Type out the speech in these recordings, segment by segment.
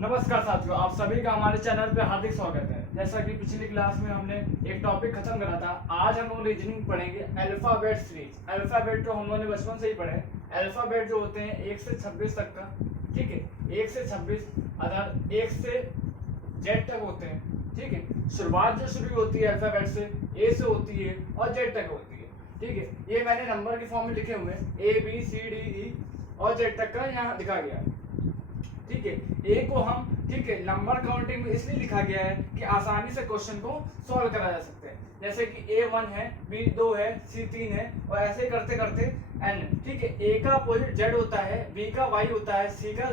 नमस्कार साथियों, आप सभी का हमारे चैनल पे हार्दिक स्वागत है। जैसा कि पिछली क्लास में हमने एक टॉपिक खत्म करा था, आज हम लोग रीजनिंग पढ़ेंगे अल्फाबेट सीरीज। अल्फाबेट तो हम लोगों ने बचपन से ही पढ़े। अल्फाबेट जो होते हैं 1 से 26 तक का, ठीक है, 1 से 26 अदर 1 से जेड तक होते हैं, ठीक है। शुरुआत जो शुरू होती है अल्फाबेट से ए से होती है और जेड तक होती है, ठीक है। ये मैंने नंबर के फॉर्म में लिखे हुए हैं, A B C D E और जेड तक का यहाँ लिखा गया है, ठीक है। ए को हम, ठीक है, नंबर काउंटिंग में इसलिए लिखा गया है कि आसानी से क्वेश्चन को सॉल्व करा जा सकते हैं। जैसे कि ए 1 है, बी 2 है, सी 3 है और ऐसे ही करते करते एन, ठीक है। ए का अपोजिट जेड होता है, बी का वाई होता है, सी का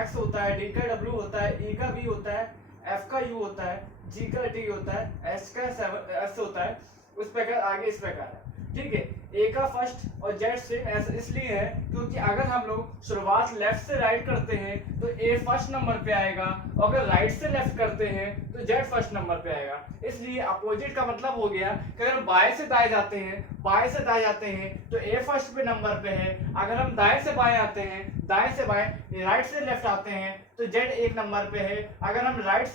एक्स होता है, डी का डब्ल्यू होता है, ई का वी होता है, एफ का यू होता है, जी का टी होता है, एच का एस होता है, उस प्रकार आगे इस प्रकार है, ठीक है। ए का फर्स्ट और जेड सेम ऐसा इसलिए है क्योंकि अगर हम लोग शुरुआत लेफ्ट से राइट करते हैं तो ए फर्स्ट नंबर पे आएगा और अगर राइट से लेफ्ट करते हैं तो जेड फर्स्ट नंबर पे आएगा। इसलिए अपोजिट का मतलब हो गया कि अगर बाएं से दाएं जाते हैं तो ए फर्स्ट पे नंबर पे है। अगर हम दाएं से बाएं आते हैं, दाएं से बाएं, राइट से लेफ्ट आते हैं तो जेड एक नंबर पे है। अगर हम राइट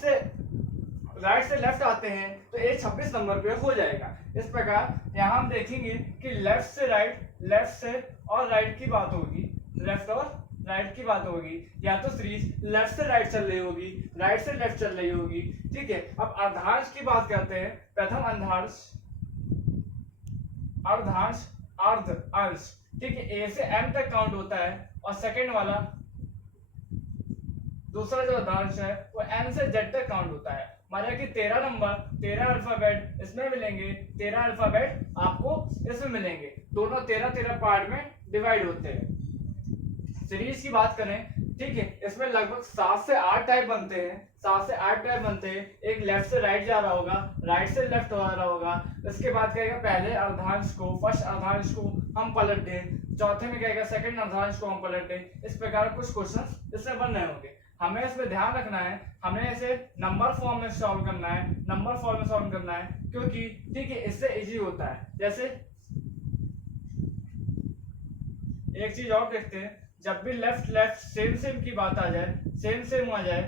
से लेफ्ट आते हैं तो ए 26 नंबर पे हो जाएगा। इस प्रकार यहाँ हम देखेंगे कि लेफ्ट से और राइट की बात होगी, लेफ्ट और राइट की बात होगी, या तो सीरीज लेफ्ट से राइट चल रही होगी, राइट से लेफ्ट चल रही होगी, ठीक है। अब अर्धांश की बात करते हैं। प्रथम अर्ध अंश, ठीक है, ए से एम तक काउंट होता है और सेकेंड वाला दूसरा जो अर्धांश है वो एन से जेड तक काउंट होता है। माना कि 13 नंबर, 13 अल्फाबेट इसमें मिलेंगे, 13 अल्फाबेट आपको इसमें मिलेंगे। दोनों 13 पार्ट में डिवाइड होते हैं। सीरीज की बात करें, ठीक है, इसमें लगभग 7 से 8 टाइप बनते हैं। एक लेफ्ट से राइट जा रहा होगा, राइट से लेफ्ट हो रहा होगा। इसके बाद कहेगा पहले अर्धांश को, फर्स्ट अर्धांश को हम पलट दें, चौथे में कहेगा सेकंड अर्धांश को हम पलट दें। इस प्रकार कुछ क्वेश्चन इसमें बन रहे होंगे। हमें इसमें ध्यान रखना है, हमें इसे नंबर फॉर्म में सॉल्व करना है, क्योंकि ठीक है इससे इजी होता है। जैसे एक चीज और देखते हैं, जब भी लेफ्ट सेम की बात आ जाए, सेम आ जाए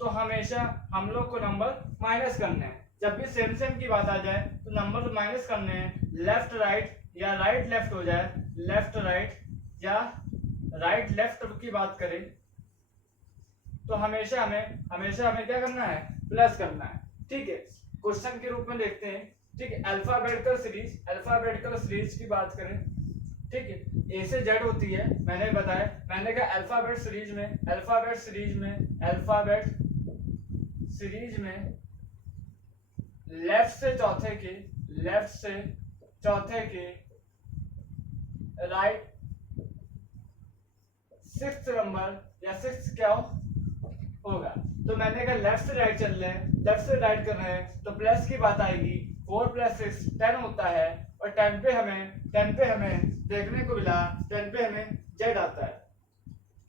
तो हमेशा हम लोग को नंबर माइनस करने हैं। जब भी सेम की बात आ जाए तो नंबर माइनस करने हैं। लेफ्ट राइट या राइट लेफ्ट हो जाए, लेफ्ट राइट या राइट लेफ्ट की बात करें तो हमेशा हमें क्या करना है, प्लस करना है, ठीक है। क्वेश्चन के रूप में देखते हैं, ठीक है। अल्फाबेटिकल सीरीज की बात करें, ठीक है, ए से जेड होती है। मैंने बताया, मैंने कहा अल्फाबेट सीरीज में लेफ्ट से चौथे के राइट सिक्स्थ नंबर या सिक्स्थ क्या होगा। तो मैंने कहा लेफ्ट से राइट चल रहे हैं, लेफ्ट से राइट कर रहे हैं तो प्लस की बात आएगी। 4 + 6 10 होता है और 10 पे हमें देखने को मिला, 10 पे हमें जेड आता है,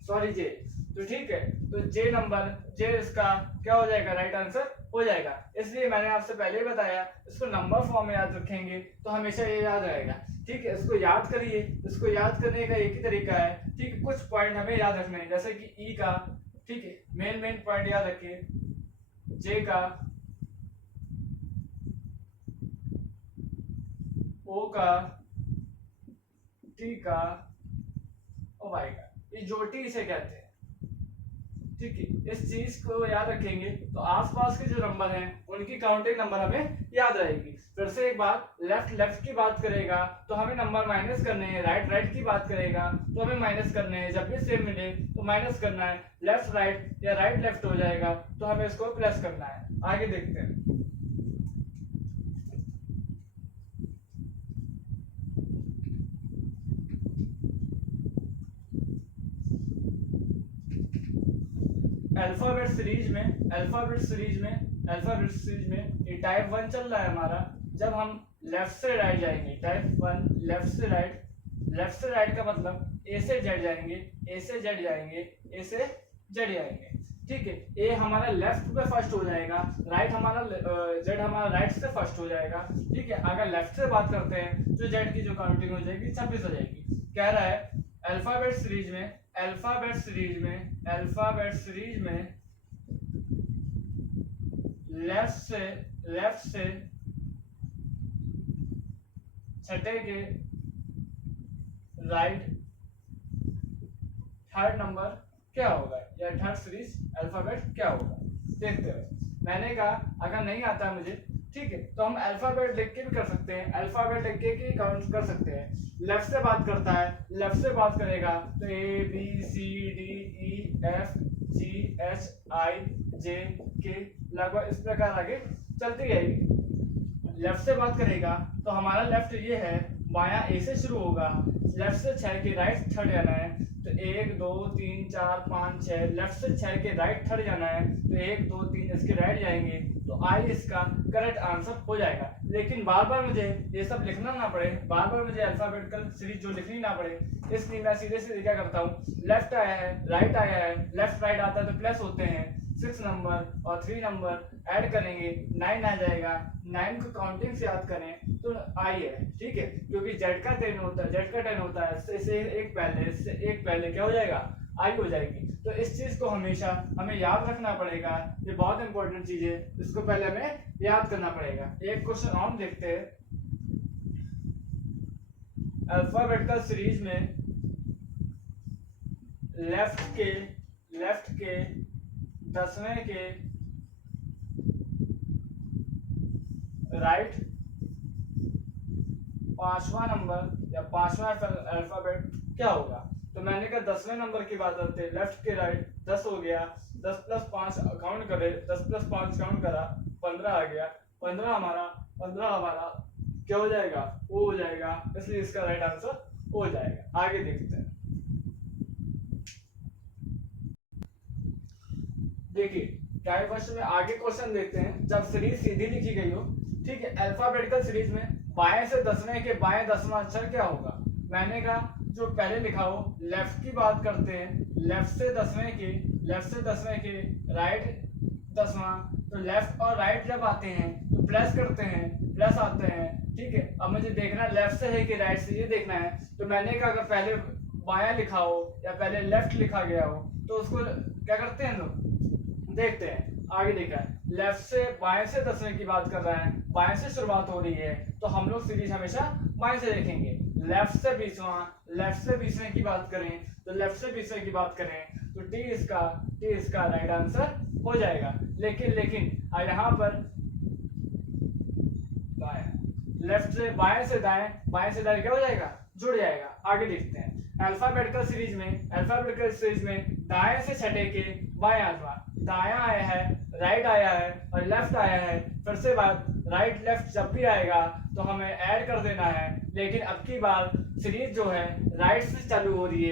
सॉरी जे। तो ठीक है, तो जे इसका क्या हो जाएगा, राइट आंसर हो जाएगा। इसलिए मैंने आपसे पहले ही बताया, इसको नंबर फॉर्म में याद रखेंगे तो हमेशा ये याद रहेगा, ठीक है। इसको याद करिए, इसको याद करने का एक ही तरीका है, ठीक है। कुछ पॉइंट हमें याद रखने हैं, जैसे कि ई का, ठीक है, मेन पॉइंट याद रखिए, जे का, ओ का, टी का और वाई का। ये जोटी इसे कहते हैं, ठीक है। इस चीज को याद रखेंगे तो आसपास के जो नंबर हैं उनकी काउंटिंग नंबर हमें याद रहेगी। फिर से एक बात, लेफ्ट की बात करेगा तो हमें नंबर माइनस करने हैं, राइट की बात करेगा तो हमें माइनस करने हैं। जब भी सेम मिले तो माइनस करना है। लेफ्ट राइट या राइट लेफ्ट हो जाएगा तो हमें इसको प्लस करना है। आगे देखते हैं। अल्फाबेट सीरीज में ये टाइप 1 चल रहा है हमारा। जब हम लेफ्ट से राइट जाएंगे, टाइप 1 लेफ्ट से राइट का मतलब ए से जेड जाएंगे, ए से जेड जाएंगे, ठीक है। ए हमारा लेफ्ट पे फर्स्ट हो जाएगा, जेड हमारा राइट से फर्स्ट हो जाएगा, ठीक है। अगर लेफ्ट से बात करते हैं तो जेड की जो काउंटिंग हो जाएगी 26 हो जाएगी। कह रहा है अल्फाबेट सीरीज में लेफ्ट से छठे के राइट थर्ड नंबर क्या होगा, या थर्ड सीरीज अल्फाबेट क्या होगा, देखते हैं। मैंने कहा अगर नहीं आता है मुझे, ठीक है, तो हम अल्फाबेट लिख के भी कर सकते हैं, अल्फाबेट लिख के काउंट कर सकते हैं। लेफ्ट से बात करता है, लेफ्ट से बात करेगा तो A B C D E F G H I J K लगभग इस प्रकार आगे चलती रहेगी। लेफ्ट से बात करेगा तो हमारा लेफ्ट ये है, बायां A से शुरू होगा, लेफ्ट से 6 के राइट थर्ड जाना है, तो 1 2 3 4 5 6, लेफ्ट से 6 के राइट थर्ड जाना है, तो 1 2 3 इसके राइट जाएंगे, तो आई इसका करेक्ट आंसर हो जाएगा। लेकिन बार बार मुझे ये सब लिखना ना पड़े, बार बार मुझे अल्फाबेटिकल सीरीज जो लिखनी ना पड़े, इसलिए मैं सीधे सीधे क्या करता हूँ, लेफ्ट आया है राइट आया है, लेफ्ट राइट आता है तो प्लस होते हैं, 6 नंबर और 3 नंबर ऐड करेंगे 9 आ जाएगा। 9 को काउंटिंग से याद करें तो आई है, ठीक है, क्योंकि जेड का 10 होता है, जेड का 10 होता है, इससे एक पहले क्या हो जाएगा, आई हो जाएगी। तो इस चीज को हमेशा हमें याद रखना पड़ेगा, ये बहुत इंपॉर्टेंट चीज है, इसको पहले हमें याद करना पड़ेगा। एक क्वेश्चन और देखते हैं, अल्फाबेटिकल सीरीज में लेफ्ट के 10वें के राइट 5वां नंबर या 5वां अल्फाबेट क्या होगा। तो मैंने कहा 10वें नंबर की बात करते हैं, लेफ्ट के राइट 10 हो गया, 10 + 5 काउंट करे, 10 + 5 काउंट करा, 15 आ गया, 15 हमारा क्या हो जाएगा, वो हो जाएगा, इसलिए इसका राइट आंसर हो जाएगा। आगे देखते हैं, देखिए क्या क्वेश्चन में आगे क्वेश्चन देखते हैं। जब सीरीज सीधी लिखी गई हो, ठीक है, अल्फाबेटिकल सीरीज में बाएं से 10वें के बाएं 10वां अक्षर क्या होगा। मैंने कहा जो पहले लिखा हो, लेफ्ट की बात करते हैं, लेफ्ट से 10वें के राइट 10वां, तो लेफ्ट और राइट जब आते हैं तो प्लस करते हैं, प्लस आते हैं, ठीक है। अब मुझे देखना है लेफ्ट से है कि राइट से, ये देखना है। तो मैंने कहा अगर पहले बायां लिखा हो या पहले लेफ्ट लिखा गया हो तो उसको क्या करते हैं लोग, देखते हैं। आगे देखा है, लेफ्ट से बाएं से 10वें की बात कर रहा है, बाएं से शुरुआत हो रही है, तो हम लोग सीरीज हमेशा बाएं से देखेंगे। लेफ्ट से 20वें की बात करें तो लेफ्ट से 20वें की बात करें तो टी इसका राइट आंसर हो जाएगा। लेकिन यहाँ पर लेफ्ट से बाएं से दाएं क्या हो जाएगा, जुड़ जाएगा। आगे देखते हैं, अल्फाबेटिकल सीरीज में दाएं से छठे के बाएं आसवा, दायां आया है, राइट आया है और लेफ्ट आया है, फिर से बात राइट लेफ्ट जब भी आएगा तो हमें ऐड कर देना है। लेकिन अब की बार सीरीज जो है राइट से चालू हो रही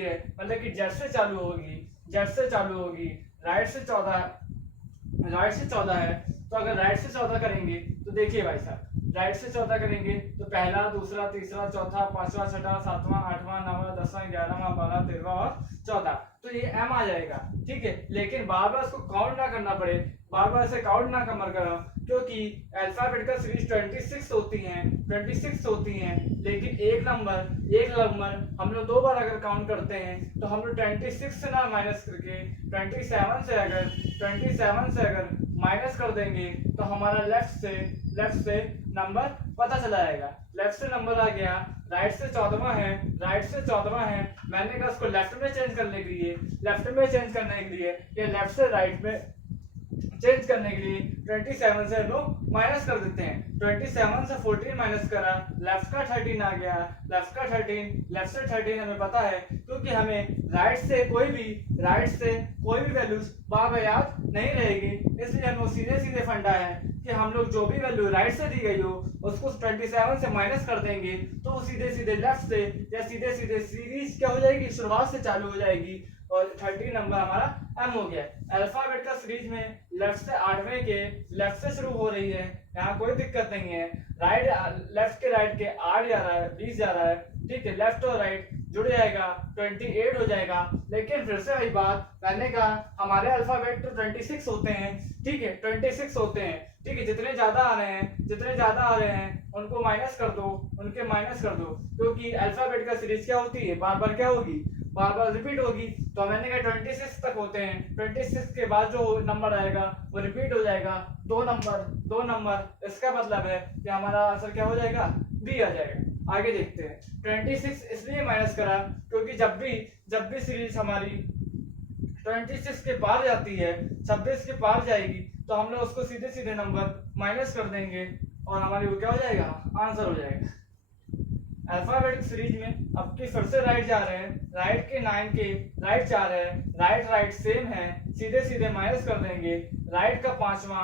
है, मतलब कि जेड से चालू होगी, राइट से 14 है, तो अगर राइट से 14 करेंगे तो देखिए भाई साहब, राइट से 14 करेंगे तो पहला, दूसरा, तीसरा, चौथा, 5वां, 6वां, 7वां, 8वां, 9वां, 10वां, 11वां, 12वां, 13वां और 14, तो ये एम आ जाएगा, ठीक है। लेकिन बार बार इसको काउंट ना करना पड़े, बार बार इसे काउंट ना करो, क्योंकि अल्फाबेटिकल सीरीज 26 होती हैं, लेकिन एक नंबर हम लोग 2 बार अगर काउंट करते हैं तो हम लोग 26 से ना माइनस करके 27 से अगर माइनस कर देंगे तो हमारा लेफ्ट से नंबर पता चला जाएगा। लेफ्ट से नंबर आ गया, राइट से 14वां है, मैंने कहा उसको लेफ्ट में चेंज करने के लिए या लेफ्ट से राइट में चेंज करने के लिए 27 से लोग माइनस कर देते हैं। 27 से 14 माइनस करा, लेफ्ट का 13 आ गया, लेफ्ट से 13 हमें पता है, क्योंकि हमें राइट से कोई भी वैल्यूज बार याद नहीं रहेगी, इसलिए हम लोग सीधे फंडा है कि हम लोग जो भी वैल्यू राइट से दी गई हो उसको 27 से माइनस कर देंगे, तो वो सीधे लेफ्ट से या सीधे सीरीज क्या हो जाएगी, शुरुआत से चालू हो जाएगी और 13 नंबर हमारा एम हो गया। अल्फाबेटिकल सीरीज में लेफ्ट से 8वें के लेफ्ट से शुरू हो रही है, यहाँ कोई दिक्कत नहीं है। लेफ्ट के राइट के 8 जा रहा है, 20 जा रहा है, ठीक है। लेफ्ट और राइट जुड़ जाएगा, 28 हो जाएगा। लेकिन फिर से वही बात, मैंने कहा हमारे अल्फाबेट तो 26 होते हैं, ठीक है, 26 होते हैं, ठीक है। जितने ज्यादा आ रहे हैं, जितने ज्यादा आ रहे हैं उनको माइनस कर दो, उनके माइनस कर दो, क्योंकि अल्फाबेट का सीरीज क्या होती है, बार बार क्या होगी, बार बार रिपीट होगी। तो मैंने कहा 26 तक होते हैं, 26 के बाद जो नंबर आएगा वो रिपीट हो जाएगा, दो नंबर, दो नंबर। इसका मतलब है कि हमारा आंसर क्या हो जाएगा, बी आ जाएगा। आगे देखते हैं, 26 इसलिए माइनस करा क्योंकि जब भी सीरीज हमारी 26 के पार जाती है, 26 के पार जाएगी, तो हम लोग उसको सीधे सीधे नंबर माइनस कर देंगे और हमारी वो क्या हो जाएगा, आंसर हो जाएगा। अल्फाबेटिक सीरीज में अब की फिर से राइट जा रहे हैं, राइट के 9 के राइट जा रहे हैं, राइट राइट सेम है, सीधे सीधे माइनस कर देंगे। राइट का पांचवा,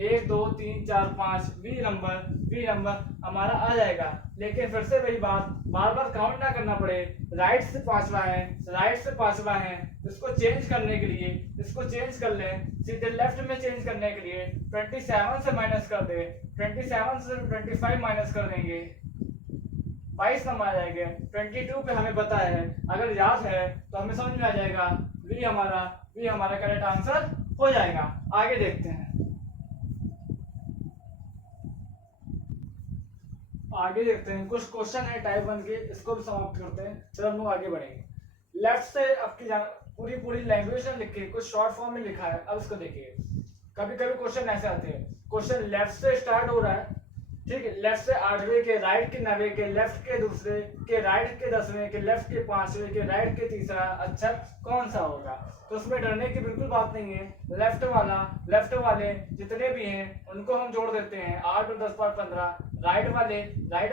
1 2 3 4 5 बी नंबर हमारा आ जाएगा। लेकिन फिर से वही बात, बार बार काउंट ना करना पड़े, राइट से पांचवा है, इसको चेंज करने के लिए इसको चेंज कर लें, सीधे लेफ्ट में चेंज करने के लिए 27 से माइनस कर दे, 27 से 25 माइनस कर देंगे, 22 नंबर आ जाएंगे। 22 पे हमें पता है, अगर याद है तो हमें समझ में आ जाएगा, वी हमारा करेक्ट आंसर हो जाएगा। आगे देखते हैं, कुछ क्वेश्चन है टाइप 1 के, इसको भी समाप्त करते हैं, फिर हम लोग आगे बढ़ेंगे। लेफ्ट से आपकी पूरी लैंग्वेज में लिखी, कुछ शॉर्ट फॉर्म में लिखा है। अब इसको देखिए, कभी कभी क्वेश्चन ऐसे आते हैं, क्वेश्चन लेफ्ट से स्टार्ट हो रहा है, ठीक है, लेफ्ट से 8वें के, राइट के 9वें के, लेफ्ट के दूसरे के, राइट के 10वें के, लेफ्ट के 5वें के, राइट के तीसरा अक्षर कौन सा होगा। तो उसमें डरने की बिल्कुल बात नहीं है। लेफ्ट वाले जितने भी हैं उनको हम जोड़ देते हैं, 8 और 10 5 15। राइट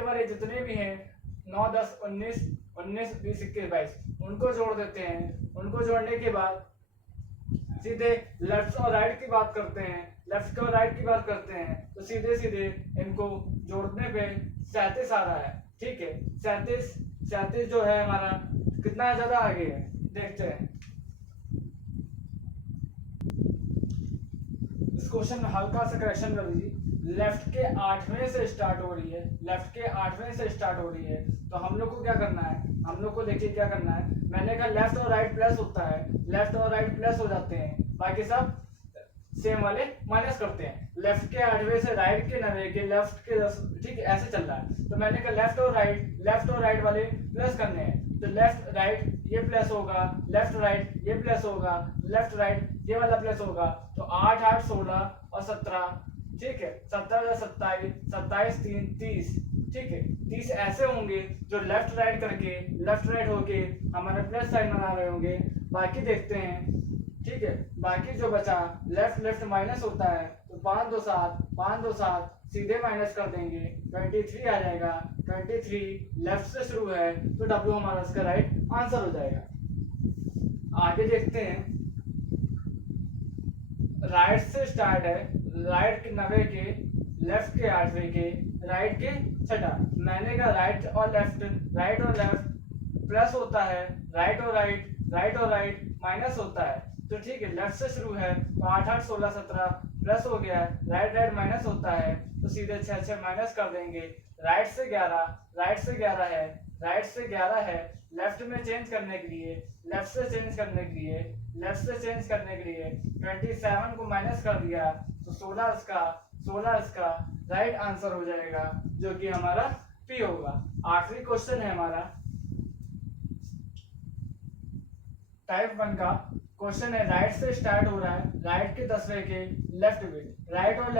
वाले जितने भी हैं 9 10 19 19 20 21 22 उनको जोड़ देते हैं। उनको जोड़ने के बाद सीधे लेफ्ट और राइट की बात करते हैं, तो सीधे सीधे इनको जोड़ने पे 37 आ रहा है, ठीक है। 37 जो है हमारा कितना ज्यादा आगे है, देखते हैं। इस क्वेश्चन में हल्का सा करेक्शन कर दीजिए, लेफ्ट के 8वें से स्टार्ट हो रही है, तो हम लोग को क्या करना है, हम लोग को देखिए क्या करना है। मैंने कहा लेफ्ट और राइट प्लस होता है, लेफ्ट और राइट प्लस हो जाते हैं, बाकी सब सेम वाले माइनस करते हैं। लेफ्ट के 8वें से राइट के 9वें के, लेफ्ट के 10, ठीक है, ऐसे चल रहा है। तो मैंने कहा लेफ्ट और राइट वाले प्लस करने हैं, तो लेफ्ट राइट ये प्लस होगा, लेफ्ट राइट ये प्लस होगा, लेफ्ट राइट ये वाला प्लस होगा। तो 8 8 16 और 17, ठीक है, 17 27 27 3 30, ठीक है। 30 ऐसे होंगे जो लेफ्ट राइट होके हमारे प्लस साइन बना रहे होंगे। बाकी देखते हैं, ठीक है, बाकी जो बचा लेफ्ट माइनस होता है, तो 5 2 7 सीधे माइनस कर देंगे, 23 आ जाएगा। 23 लेफ्ट से शुरू है, तो डब्ल्यू हमारा इसका राइट आंसर हो जाएगा। आगे देखते हैं, राइट से स्टार्ट है, राइट के 9वें के, लेफ्ट के 8वें के, राइट के 6ठा। मैंने कहा राइट और लेफ्ट प्लस होता है, राइट और राइट माइनस होता है। तो ठीक है, लेफ्ट से शुरू है, तो 8 8 16 17 प्लस हो गया, राइट माइनस होता है, तो सीधे 6 6 माइनस कर देंगे। राइट से 11 है, लेफ्ट में चेंज करने के लिए, लेफ्ट से चेंज करने के लिए 27 को माइनस कर दिया, तो 16 इसका राइट आंसर हो जाएगा, जो कि हमारा पी होगा। आखिरी क्वेश्चन है हमारा टाइप 1 का क्वेश्चन है, राइट से स्टार्ट हो रहा है, राइट के 10वें के, लेफ्ट में राइट और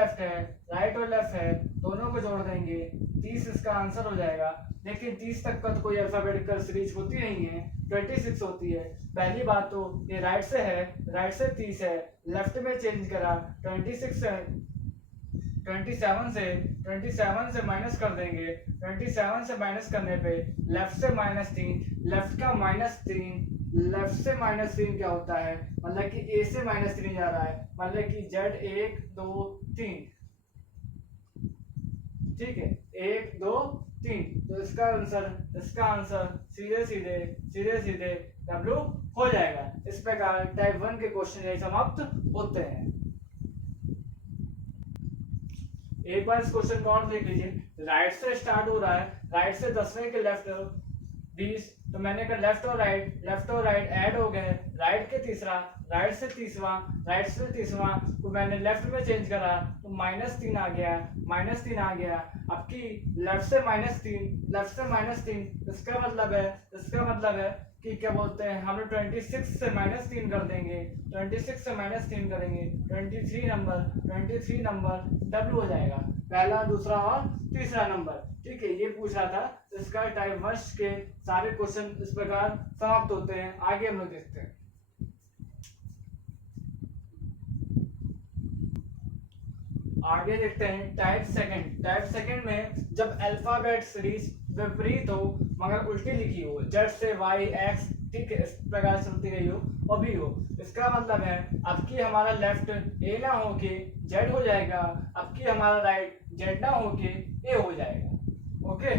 लेफ्ट है, दोनों को जोड़ देंगे, 30 इसका आंसर हो जाएगा। लेकिन 30 तक का तो कोई अल्फाबेटिकल सीरीज होती नहीं है, 26 होती है। पहली बात तो ये राइट से 30 है, लेफ्ट में चेंज करा 26 है, 27 से माइनस कर देंगे, 27 से माइनस करने पे लेफ्ट से -3, लेफ्ट से -3 क्या होता है, मतलब कि ए से -3 जा रहा है, मतलब कि Z 1 2 3, ठीक है, 1 2 3। तो इसका आंसर सीधे W हो जाएगा। इस प्रकार टाइप 1 के क्वेश्चन यही समाप्त होते हैं। एक बार इस क्वेश्चन को और देख लीजिए, राइट से स्टार्ट हो रहा है, राइट से 10वें के लेफ्ट 20। तो मैंने कहा लेफ्ट और राइट ऐड हो गए, राइट के तीसरा, राइट से तीसरा तो मैंने लेफ्ट में चेंज करा तो -3 आ गया, -3 आ गया। अब की लेफ्ट से -3 इसका मतलब है कि क्या बोलते हैं हम लोग 26 से -3 कर देंगे, 26 से -3 करेंगे, 23 नंबर डब्ल्यू हो जाएगा, पहला, दूसरा और तीसरा नंबर। ठीक है, ये पूछ रहा था। इसका टाइप वर्ष के सारे क्वेश्चन इस प्रकार समाप्त होते हैं। आगे हम लोग देखते हैं। आगे देखते हैं टाइप सेकंड में जब अल्फाबेट सीरीज विपरीत हो मगर उल्टी लिखी हो, जेड से वाई एक्स, ठीक है, इस प्रकार चलती रही हो और भी हो, इसका मतलब है अब की हमारा लेफ्ट ए ना हो के जेड हो जाएगा, अब की हमारा राइट जेड ना हो के ए हो जाएगा। ओके,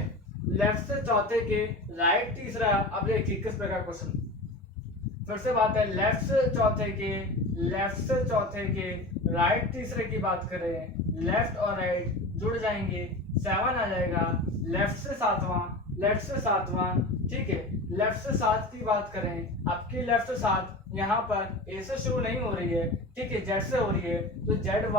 लेफ्ट से चौथे के राइट तीसरा। अब देखिए किस प्रकार क्वेश्चन, फिर से बात है लेफ्ट से चौथे के राइट तीसरे की बात करें, लेफ्ट और राइट जुड़ जाएंगे, 7 आ जाएगा। लेफ्ट से सातवां, ठीक है, लेफ्ट से 7 की बात करें, आपकी लेफ्ट 7 यहाँ पर ए से शुरू नहीं हो रही है, ठीक है, जेड से हो रही है, तो Z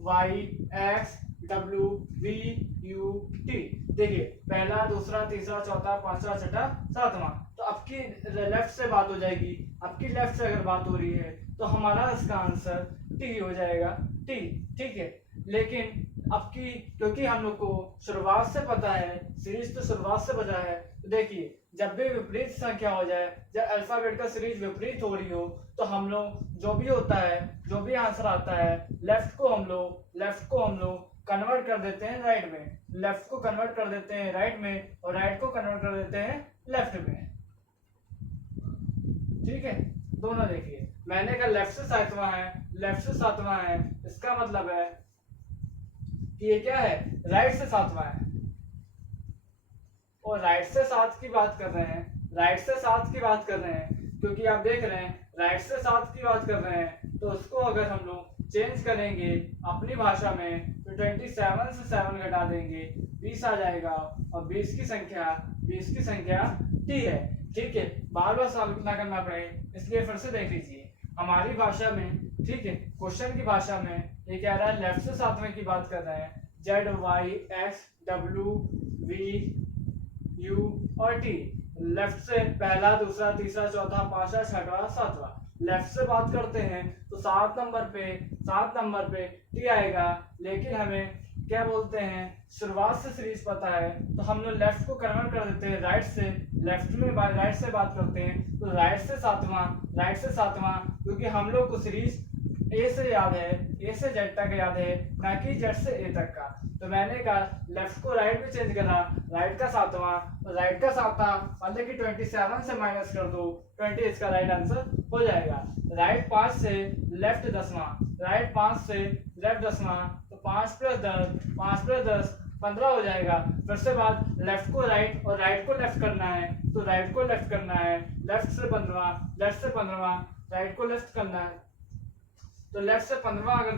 Y X W V U T. देखिए पहला, दूसरा, तीसरा, चौथा, पांचवा, छठा, सातवां। तो आपकी लेफ्ट से बात हो जाएगी, आपकी लेफ्ट से अगर बात हो रही है तो हमारा इसका आंसर टी हो जाएगा, टी। ठीक है, लेकिन आपकी क्योंकि हम लोग को शुरुआत से पता है, सीरीज तो शुरुआत से पता है, तो देखिए जब भी विपरीत संख्या हो जाए, जब अल्फाबेट का सीरीज विपरीत हो रही हो, तो हम लोग जो भी होता है, जो भी आंसर आता है, लेफ्ट को हम लोग कन्वर्ट कर देते हैं राइट में, लेफ्ट को कन्वर्ट कर देते हैं राइट में, और राइट को कन्वर्ट कर देते हैं लेफ्ट में। ठीक है, दोनों देखिए, मैंने कहा लेफ्ट से सातवां है, इसका मतलब है कि ये क्या है, राइट से सातवां है, और राइट से 7 की बात कर रहे हैं, क्योंकि आप देख रहे हैं राइट से 7 की बात कर रहे हैं, तो उसको अगर हम लोग चेंज करेंगे अपनी भाषा में तो 27 से 7 घटा देंगे, 20 आ जाएगा, और 20 की संख्या टी है। ठीक है, बार बार सॉल्व ना करना पड़े, इसलिए फिर से देख लीजिए हमारी भाषा में। ठीक है, क्वेश्चन की भाषा में ये कह रहा है लेफ्ट से 7वें की बात कर रहे हैं, Z Y X W V U और टी। लेफ्ट से पहला, दूसरा, तीसरा, चौथा, पांचवा, छठवां, सातवां। लेफ्ट से बात करते हैं तो 7 नंबर पे टी आएगा, लेकिन हमें क्या बोलते हैं, शुरुआत से सीरीज पता है, तो हम लोग लेफ्ट को कन्वर्ट कर देते हैं राइट से, लेफ्ट में राइट से बात करते हैं, तो राइट से सातवां, क्योंकि हम लोग को सीरीज ए से याद है, ए से जेड तक याद है, ना कि जेड से ए तक का। तो मैंने कहा लेफ्ट को राइट में चेंज करा, राइट का सातवां मतलब कि 27 से माइनस कर दो, 20 इसका राइट आंसर हो जाएगा। राइट 5 से लेफ्ट 10वां, तो 5 + 10 15 हो जाएगा। फिर से बात लेफ्ट को राइट और राइट को लेफ्ट करना है, तो राइट को लेफ्ट करना है, लेफ्ट से 15वां राइट को लेफ्ट करना है, तो लेफ्ट से 15वां अगर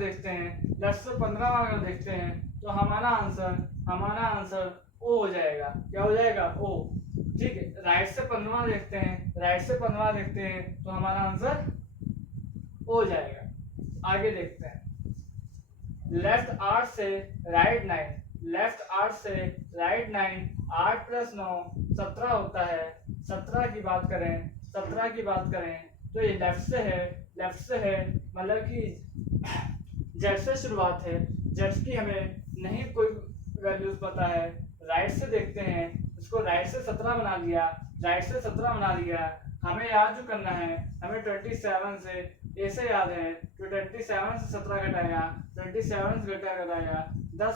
देखते हैं तो हमारा आंसर ओ हो जाएगा। क्या हो जाएगा, ओ। ठीक है, राइट से 15वां देखते हैं तो हमारा आंसर ओ हो जाएगा। आगे देखते हैं, लेफ्ट 8 से राइट 9, 8 + 9 17 होता है। 17 की बात करें तो ये लेफ्ट से है, मतलब कि जेड से शुरुआत है, जेड की हमें नहीं कोई वैल्यूज पता है। राइट से देखते हैं, इसको राइट से 17 बना लिया, हमें याद जो करना है, हमें 27 से ए से याद है, तो 27 से 17 घटाया, 27 से घटाया 10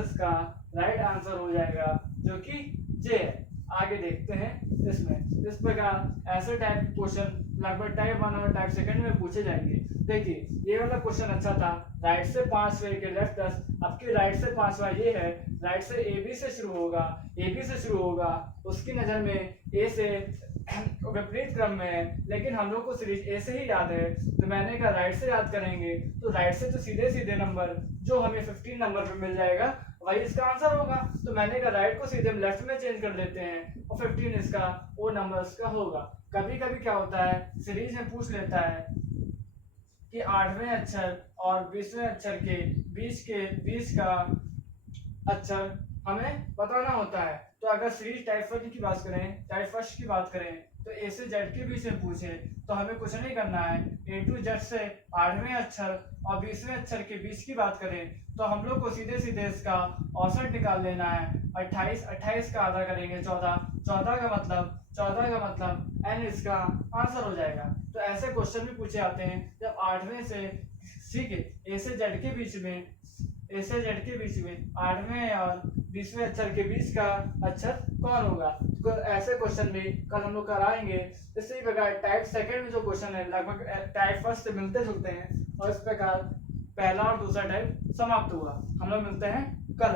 इसका राइट आंसर हो जाएगा, जो कि जे है। आगे देखते हैं, इसमें इस प्रकार ऐसे टाइप क्वेश्चन लगभग टाइप 1 और टाइप सेकंड में पूछे जाएंगे। देखिए ये वाला क्वेश्चन अच्छा था, राइट से 5वें के लेफ्ट 10, अब की राइट से 5वां ये है, राइट से ए बी से शुरू होगा, उसकी नज़र में ए से विपरीत क्रम में है, लेकिन हम लोग को सीरीज ए से ही याद है, तो मैंने कहा राइट से याद करेंगे, तो राइट से तो सीधे नंबर जो हमें 15 नंबर पे मिल जाएगा वही इसका आंसर होगा। तो मैंने कहा राइट को सीधे हम लेफ्ट में चेंज कर देते हैं और 15 इसका वो नंबर्स का होगा। कभी कभी क्या होता है सीरीज में पूछ लेता है कि 8वें अक्षर और 20वें अक्षर के बीच का अक्षर हमें बताना होता है। तो अगर सीरीज टाइप फर्स्ट की बात करें, टाइप फर्स्ट की बात करें तो ए से जेड के बीच में पूछे तो हमें कुछ नहीं करना है, ए टू जेड से 8वें अक्षर और 20वें अक्षर के बीच की बात करें तो हम लोग को सीधे सीधे इसका औसत निकाल लेना है। 28 का आधा करेंगे 14, 14 का मतलब n इसका आंसर हो जाएगा। तो ऐसे क्वेश्चन भी पूछे जाते हैं जब 8वें से ठीक है ए से जेड के बीच में 8वें और 20वें अक्षर के बीच का अक्षर कौन होगा। तो ऐसे क्वेश्चन भी कल हम लोग कराएंगे। इसी प्रकार टाइप सेकंड में जो क्वेश्चन है लगभग टाइप फर्स्ट से मिलते जुलते हैं और इस प्रकार पहला और दूसरा टाइप समाप्त हुआ। हम लोग मिलते हैं कल।